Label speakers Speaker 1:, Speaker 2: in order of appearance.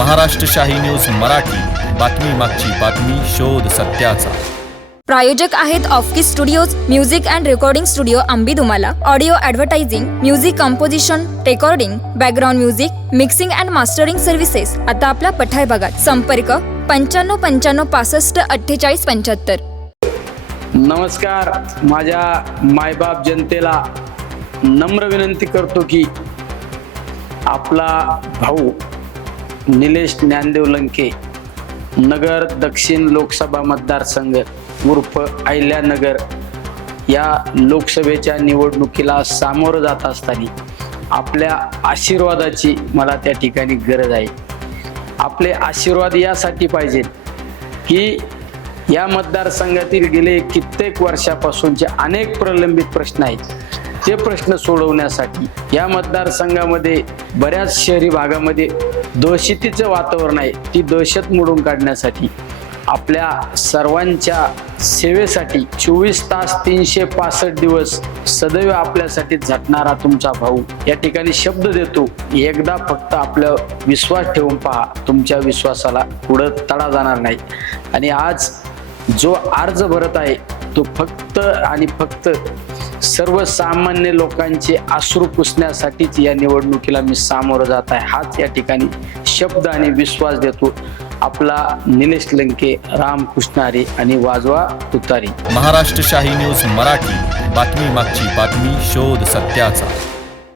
Speaker 1: महाराष्ट्र शाही न्यूज मराठी. बातमी मागची बातमी शोध सत्याचा.
Speaker 2: प्रायोजक आहेत ऑफकिस studios music and recording studio Ambi Dumala audio advertising music composition recording background music mixing and mastering services आता आपल्या पठार भागात संपर्क पंच्याण्णव पंच्याण्णव पासष्ट अठ्ठेचाळीस पंच्याहत्तर.
Speaker 3: नमस्कार. माझ्या मायबाप जनतेला नम्र विनंती करतो की आपला भाऊ निलेश ज्ञानदेव लंके नगर दक्षिण लोकसभा मतदारसंघ उर्फ अहिल्यानगर या लोकसभेच्या निवडणुकीला सामोरं जात असताना आपल्या आशीर्वादाची मला त्या ठिकाणी गरज आहे. आपले आशीर्वाद यासाठी पाहिजेत की या मतदारसंघातील गेले कित्येक वर्षापासूनचे अनेक प्रलंबित प्रश्न आहेत. ते प्रश्न सोडवण्यासाठी या मतदारसंघामध्ये बऱ्याच शहरी भागामध्ये दहशतीचं वातावरण आहे. ती दहशत मोडून काढण्यासाठी आपल्या सर्वांच्या सेवेसाठी चोवीस तास तीनशे पासष्ट दिवस सदैव आपल्यासाठी झटणारा तुमचा भाऊ. या ठिकाणी शब्द देतो एकदा फक्त आपलं विश्वास ठेवून पहा. तुमच्या विश्वासाला पुढं तडा जाणार नाही. आणि आज जो अर्ज भरत आहे तो फक्त आणि फक्त सर्वसामान्य लोकांचे आश्रू पुसण्यासाठीच या निवडणुकीला मी सामोरं जात आहे. हाच या ठिकाणी शब्द आणि विश्वास देतो. आपला निलेश लंके राम कृष्णारे आणि वाजवा तुतारी
Speaker 1: महाराष्ट्र शाही न्यूज मराठी. बातमी मागची बातमी शोध सत्याचा.